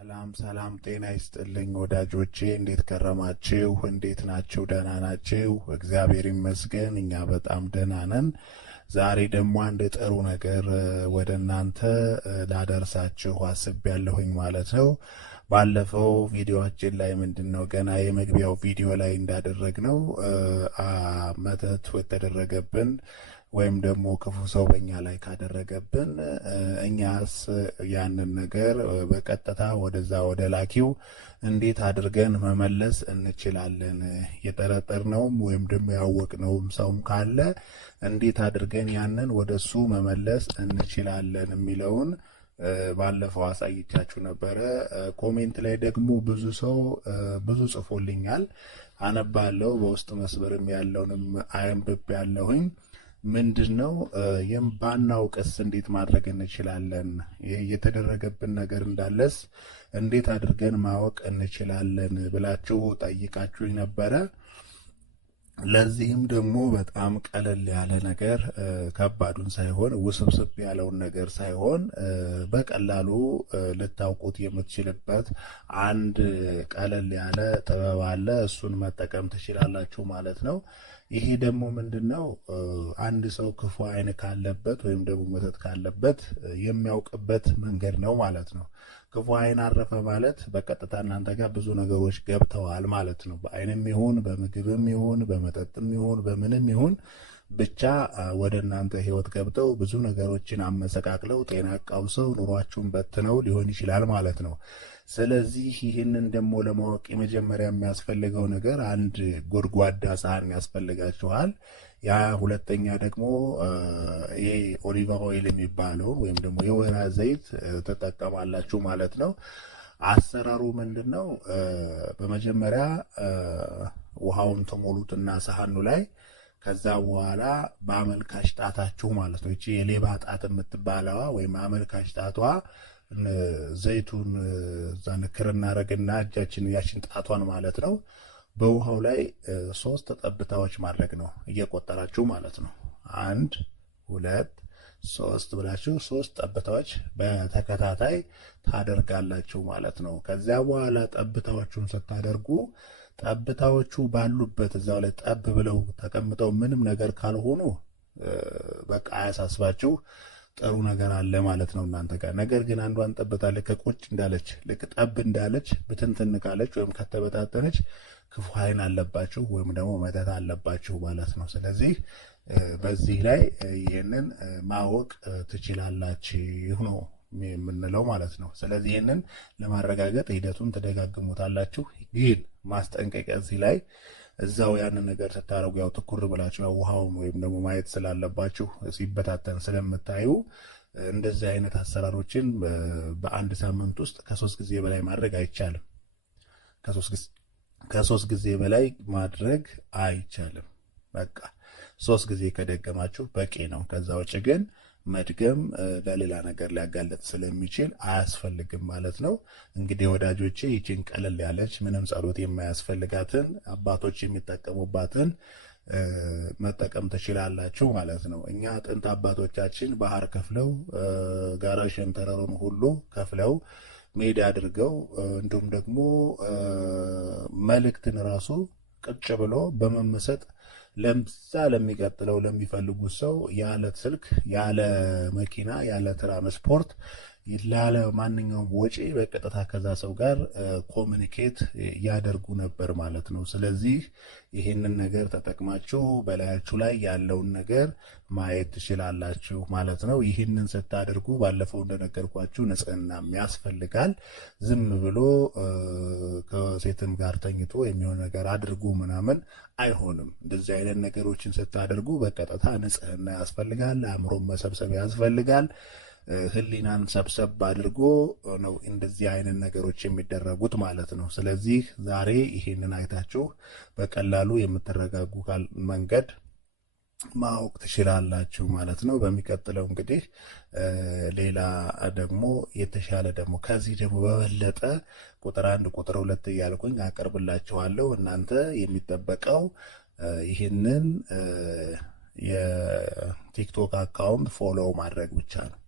ሰላም ሰላም፣ ጤና ይስጥልኝ ወዳጆቼ፣ እንዴት ከረማችሁ? እንዴት ናችሁ? ደህና ናችሁ? እግዚአብሔር ይመስገን እኛ በጣም ደህና ነን። ዛሬ ደግሞ አንድ ጥሩ ነገር ወደ እናንተ ላደርሳችሁ አስቤያለሁኝ ማለት ነው። ባለፈው ቪዲዮአችን ላይ ምንድነው ገና የመግቢያው ቪዲዮ ላይ እንዳደረግነው መተት የተደረገብን ወይም ደግሞ ክፉ ሰው በእኛ ላይ ካደረገብን እኛስ ያንን ነገር በቀጥታ ወደዛ ወደ ላኪው እንዴት አድርገን መመለስ እንችላለን? የጠረጠርነውም ወይም ደግሞ ያወቅነውም ሰውም ካለ እንዴት አድርገን ያንን ወደሱ መመለስ እንችላለን የሚለውን ባለፈው አሳይቻችሁ ነበረ። ኮሜንት ላይ ደግሞ ብዙ ሰው ብዙ ጽፎልኛል፣ አነባለሁ። በውስጥ መስመርም ያለውንም አንብቤ ያለሁኝ። ምንድነው ባናውቅስ እንዴት ማድረግ እንችላለን? የተደረገብን ነገር እንዳለስ እንዴት አድርገን ማወቅ እንችላለን ብላችሁ ጠይቃችሁኝ ነበረ። ለዚህም ደግሞ በጣም ቀለል ያለ ነገር ከባዱን ሳይሆን ውስብስብ ያለውን ነገር ሳይሆን በቀላሉ ልታውቁት የምትችልበት አንድ ቀለል ያለ ጥበብ አለ። እሱን መጠቀም ትችላላችሁ ማለት ነው። ይሄ ደግሞ ምንድነው አንድ ሰው ክፉ አይን ካለበት ወይም ደግሞ መተት ካለበት የሚያውቅበት መንገድ ነው ማለት ነው። ክፉ አይን አረፈ ማለት በቀጥታ እናንተ ጋር ብዙ ነገሮች ገብተዋል ማለት ነው። በአይንም ይሁን በምግብም ይሁን በመጠጥም ይሁን በምንም ይሁን ብቻ ወደ እናንተ ህይወት ገብተው ብዙ ነገሮችን አመሰቃቅለው ጤና ቃውሰው ኑሯችሁን በትነው ሊሆን ይችላል ማለት ነው። ስለዚህ ይህንን ደግሞ ለማወቅ የመጀመሪያ የሚያስፈልገው ነገር አንድ ጎድጓዳ ሳህን ያስፈልጋችኋል። ያ ሁለተኛ ደግሞ ይሄ ኦሊቫ ኦይል የሚባለው ወይም ደግሞ የወይራ ዘይት ተጠቀማላችሁ ማለት ነው። አሰራሩ ምንድነው? በመጀመሪያ ውሃውን ተሞሉትና ሳህኑ ላይ ከዛ በኋላ በአመልካች ጣታችሁ ማለት ነው፣ እቺ የሌባ ጣት የምትባለዋ ወይም አመልካች ጣቷ ዘይቱን ዛንክር እናረግና እጃችን ያችን ጣቷን ማለት ነው በውሃው ላይ 3 ጠብታዎች ማድረግ ነው፣ እየቆጠራችሁ ማለት ነው። 1 2 3 ብላችሁ 3 ጠብታዎች በተከታታይ ታደርጋላችሁ ማለት ነው። ከዚያ በኋላ ጠብታዎቹን ስታደርጉ ጠብታዎቹ ባሉበት እዛው ላይ ጠብ ብለው ተቀምጠው ምንም ነገር ካልሆኑ በቃ አያሳስባችሁ፣ ጥሩ ነገር አለ ማለት ነው እናንተ ጋር። ነገር ግን አንዷን ጠብታ ልክ ቁጭ እንዳለች ልክ ጠብ እንዳለች ብትንትን ካለች ወይም ከተበታተነች ክፉ አይን አለባችሁ ወይም ደግሞ መተት አለባችሁ ማለት ነው። ስለዚህ በዚህ ላይ ይህንን ማወቅ ትችላላችሁ ነው የምንለው ማለት ነው። ስለዚህ ይህንን ለማረጋገጥ ሂደቱን ተደጋግሙታላችሁ። ግን ማስጠንቀቂያ እዚህ ላይ እዛው ያንን ነገር ስታረጉ ያው ትኩር ብላችሁ ያው ውሃውን ወይም ደግሞ ማየት ስላለባችሁ ሲበታተን ስለምታዩ እንደዚህ አይነት አሰራሮችን በአንድ ሳምንት ውስጥ ከ3 ጊዜ በላይ ማድረግ አይቻልም። ከ3 ጊዜ በላይ ማድረግ አይቻልም። በቃ 3 ጊዜ ከደገማችሁ በቂ ነው። ከዛ ውጭ ግን መድገም ለሌላ ነገር ሊያጋለጥ ስለሚችል አያስፈልግም ማለት ነው። እንግዲህ ወዳጆቼ ይችን ቀለል ያለች ምንም ጸሎት የማያስፈልጋትን አባቶች የሚጠቀሙባትን መጠቀም ትችላላችሁ ማለት ነው። እኛ ጥንት አባቶቻችን ባህር ከፍለው ጋራ ሸንተረሩን ሁሉ ከፍለው ሜዳ አድርገው እንዲሁም ደግሞ መልእክትን ራሱ ቁጭ ብሎ በመመሰጥ ለምሳ ለሚቀጥለው ለሚፈልጉት ሰው ያለ ስልክ ያለ መኪና ያለ ትራንስፖርት ያለ ማንኛውም ወጪ በቀጥታ ከዛ ሰው ጋር ኮሙኒኬት ያደርጉ ነበር ማለት ነው። ስለዚህ ይህንን ነገር ተጠቅማችሁ በላያችሁ ላይ ያለውን ነገር ማየት ትችላላችሁ ማለት ነው። ይህንን ስታደርጉ ባለፈው እንደነገርኳችሁ ንጽህናም ያስፈልጋል። ዝም ብሎ ከሴትም ጋር ተኝቶ የሚሆን ነገር አድርጉ ምናምን አይሆንም። እንደዚህ አይነት ነገሮችን ስታደርጉ በቀጥታ ንጽህና ያስፈልጋል። አእምሮን መሰብሰብ ያስፈልጋል። ህሊናን ሰብሰብ አድርጎ ነው እንደዚህ አይነት ነገሮች የሚደረጉት ማለት ነው። ስለዚህ ዛሬ ይሄንን አይታችሁ በቀላሉ የምትረጋጉ መንገድ ማወቅ ትችላላችሁ ማለት ነው። በሚቀጥለው እንግዲህ ሌላ ደግሞ የተሻለ ደግሞ ከዚህ ደግሞ በበለጠ ቁጥር 1 ቁጥር 2 እያልኩኝ አቀርብላችኋለሁ። እናንተ የሚጠበቀው ይህንን የቲክቶክ አካውንት ፎሎው ማድረግ ብቻ ነው።